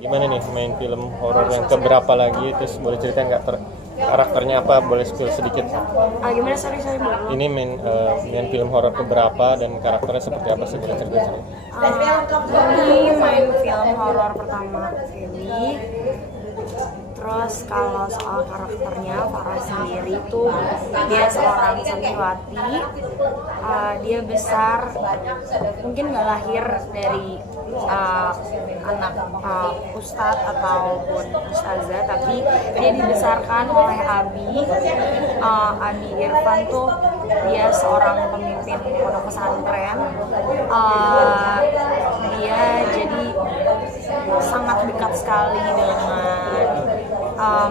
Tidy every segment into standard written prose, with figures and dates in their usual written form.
Gimana nih main film horor yang keberapa lagi? Terus boleh ceritain nggak karakternya apa? Boleh spill sedikit. Gimana sorry Ini main film horor keberapa dan karakternya seperti apa sih? Boleh ceritain? ini main film horor pertama Feli. Terus kalau soal karakternya Farah sendiri tuh dia seorang santriwati. Dia besar mungkin nggak lahir dari anak ustadz ataupun ustazah, tapi dia dibesarkan oleh Abi Irfan tuh dia seorang pemimpin pondok pesantren. Dia jadi sangat dekat sekali dengan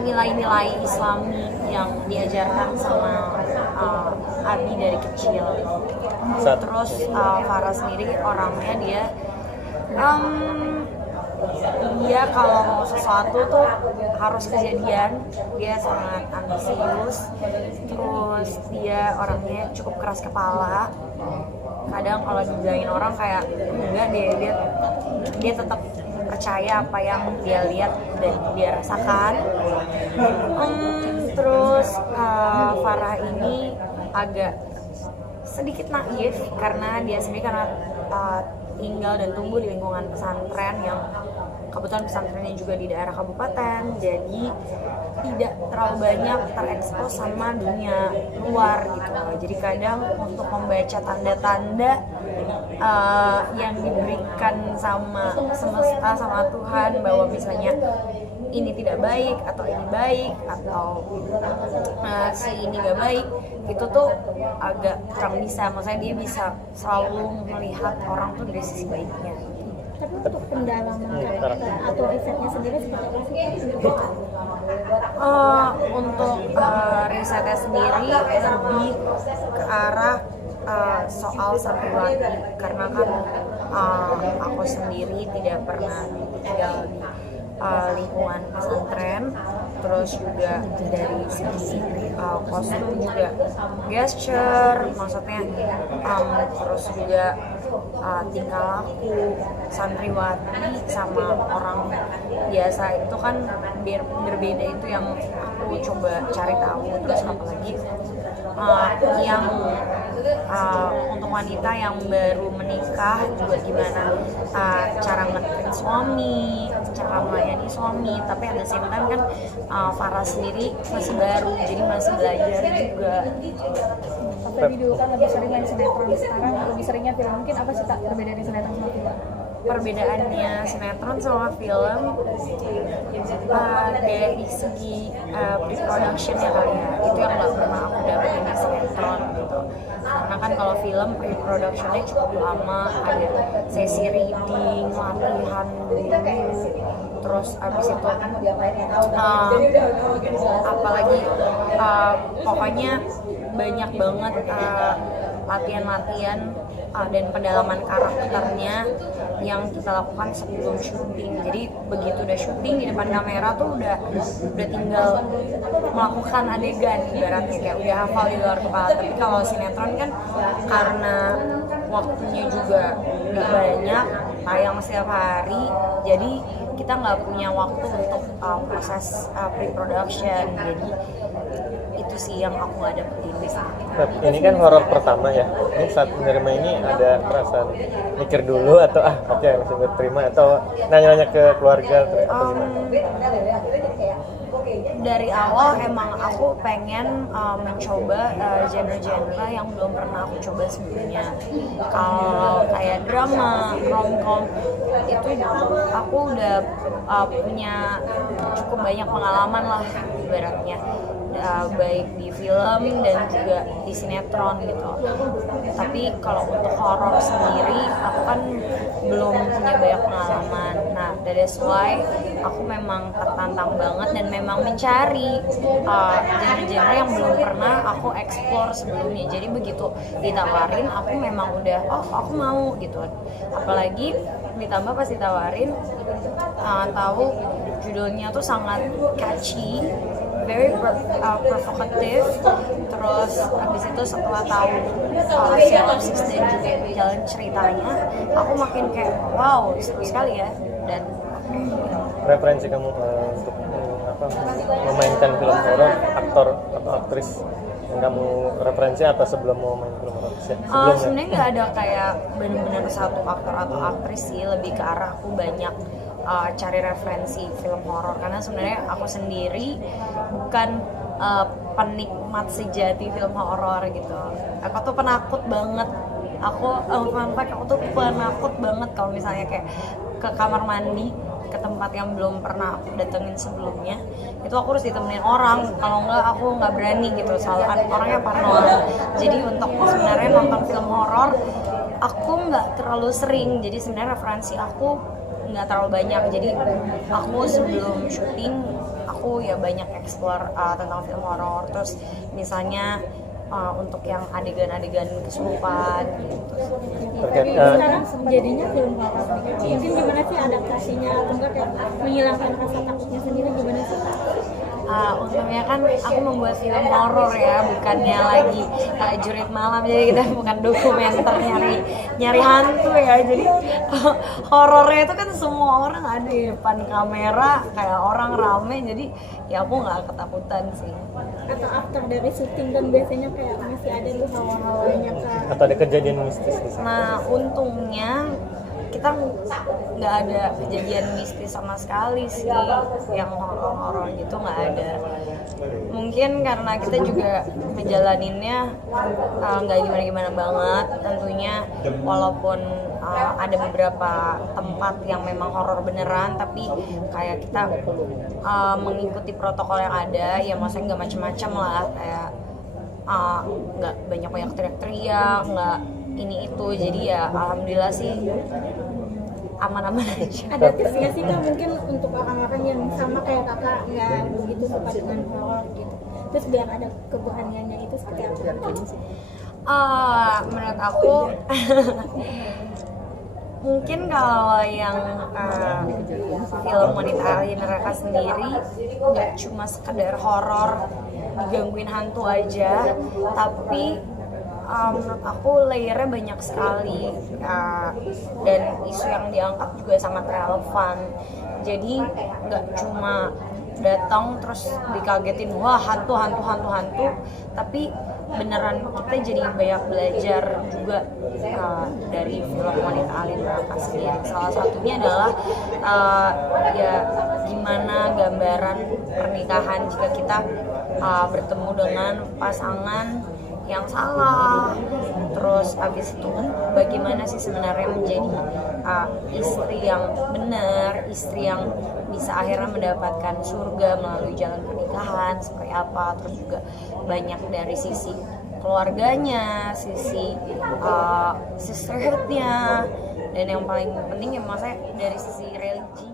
nilai-nilai Islami yang diajarkan sama Abi dari kecil. Terus Farah sendiri orangnya dia kalau mau sesuatu tuh harus kejadian. Dia sangat ambisius. Terus dia orangnya cukup keras kepala. Kadang kalau dibilangin orang kayak enggak, dia tetap percaya apa yang dia lihat dan dia rasakan. Terus Farah ini agak sedikit naif karena dia sendiri tinggal dan tumbuh di lingkungan pesantren yang kebetulan pesantrennya juga di daerah kabupaten, jadi tidak terlalu banyak terekspos sama dunia luar gitu. Jadi kadang untuk membaca tanda-tanda yang diberikan sama semesta, sama Tuhan, bahwa misalnya ini tidak baik atau ini baik atau si ini gak baik, itu tuh agak kurang bisa. Maksudnya dia bisa selalu melihat orang tuh dari sisi baiknya. Tapi untuk pendalaman karakter atau risetnya sendiri seperti apa sih? Untuk risetnya sendiri lebih ke arah soal santriwati, karena kan aku sendiri tidak pernah tinggal di lingkungan pesantren. Terus juga dari segi kostum juga gesture, maksudnya terus juga tingkah laku santriwati sama orang biasa itu kan berbeda. Itu yang aku coba cari tahu. Terus apalagi yang untuk wanita yang baru menikah juga gimana cara nge-treat suami, cara melayani suami. Tapi ada same time kan Farah sendiri masih baru, jadi masih belajar juga. Tadi dulu kan lebih sering main sinetron, sekarang lebih seringnya film. Mungkin apa sih tak perbedaannya sinetron sama film? Perbedaannya sinetron sama film dari segi pre-productionnya kali ya, itu yang nggak pernah aku dapetin di sinetron gitu. Karena kan kalau film pre-productionnya cukup lama, ada sesi reading, latihan dulu, terus abis itu apalagi pokoknya banyak banget latihan-latihan dan pendalaman karakternya yang kita lakukan sebelum syuting. Jadi begitu udah syuting di depan kamera tuh udah tinggal melakukan adegan, ibaratnya kayak udah hafal di luar kepala. Tapi kalau sinetron kan karena waktunya juga nggak banyak, tayang setiap hari, jadi kita nggak punya waktu untuk proses pre-production. Jadi itu sih yang aku nggak dapetin di sana. Ini kan horor pertama ya. Ini saat menerima ini ada perasaan mikir dulu atau oke, langsung terima, atau nanya-nanya ke keluarga atau gimana? Dari awal emang aku pengen mencoba genre-genre yang belum pernah aku coba sebelumnya. Kalau kayak drama, romcom, itu aku udah punya cukup banyak pengalaman lah ibaratnya, baik di film dan juga di sinetron gitu. Tapi kalau untuk horor sendiri aku kan belum punya banyak pengalaman. Nah, that's why aku memang tertantang banget dan memang mencari genre-genre yang belum pernah aku explore sebelumnya. Jadi begitu ditawarin aku memang udah aku mau gitu. Apalagi ditambah pas ditawarin tahu judulnya tuh sangat catchy very provocative. Terus habis itu setelah tahu sinopsis dan juga jalan ceritanya, aku makin kayak wow, seru sekali ya. Dan Referensi kamu untuk memainkan film horor, aktor atau aktris yang kamu referensi atau sebelum mau main film horor? Sebelumnya? Sebenarnya nggak ada kayak benar-benar satu aktor atau aktris sih, lebih ke arah aku banyak cari referensi film horor karena sebenarnya aku sendiri bukan penikmat sejati film horor gitu. Aku tuh penakut banget. Fun fact, aku tuh penakut banget kalau misalnya kayak ke kamar mandi, ke tempat yang belum pernah aku datengin sebelumnya, itu aku harus ditemenin orang, kalau enggak aku nggak berani gitu, soalnya orangnya parnoan. Jadi untuk sebenarnya nonton film horor aku nggak terlalu sering, jadi sebenarnya referensi aku nggak terlalu banyak. Jadi aku sebelum syuting aku ya banyak explore tentang film horor, terus misalnya untuk yang adegan-adegan kesurupan gitu. Tapi sekarang jadinya film horor. Mungkin gimana sih adaptasinya atau enggak kayak menghilangkan rasa takutnya sendiri gimana sih? Untungnya kan aku membuat film horor ya, bukannya lagi jurit malam, jadi kita bukan dokumenter nyari hantu ya. Jadi horornya itu kan semua orang ada di depan kamera, kayak orang rame, jadi ya aku nggak ketakutan sih. Atau after dari syuting kan biasanya kayak masih ada tuh hawa-hawanya kan. Atau ada kejadian mistis di sana? Nah untungnya kita nggak ada kejadian mistis sama sekali sih, yang horor-horor gitu nggak ada. Mungkin karena kita juga ngejalaninnya nggak gimana-gimana banget tentunya, walaupun ada beberapa tempat yang memang horor beneran, tapi kayak kita mengikuti protokol yang ada, ya maksudnya nggak macem-macem lah, kayak nggak banyak-banyak teriak-teriak, nggak ini itu, jadi ya alhamdulillah sih aman-aman aja. Ada tips nggak sih Kak mungkin untuk orang-orang yang sama kayak kakak nggak begitu suka dengan horor gitu, terus biar ada keberaniannya itu seperti apa? Menurut aku mungkin kalau yang film Wanita Ahli Neraka sendiri nggak cuma sekedar horor digangguin hantu aja, tapi menurut aku layernya banyak sekali, dan isu yang diangkat juga sangat relevan. Jadi nggak cuma datang terus dikagetin wah hantu, tapi beneran kita jadi banyak belajar juga dari film Wanita Ahli Neraka sendiri. Salah satunya adalah ya gimana gambaran pernikahan jika kita bertemu dengan pasangan yang salah, terus habis itu bagaimana sih sebenarnya menjadi istri yang benar, istri yang bisa akhirnya mendapatkan surga melalui jalan pernikahan seperti apa. Terus juga banyak dari sisi keluarganya, sisi sisterhoodnya, dan yang paling penting ya maksudnya dari sisi religi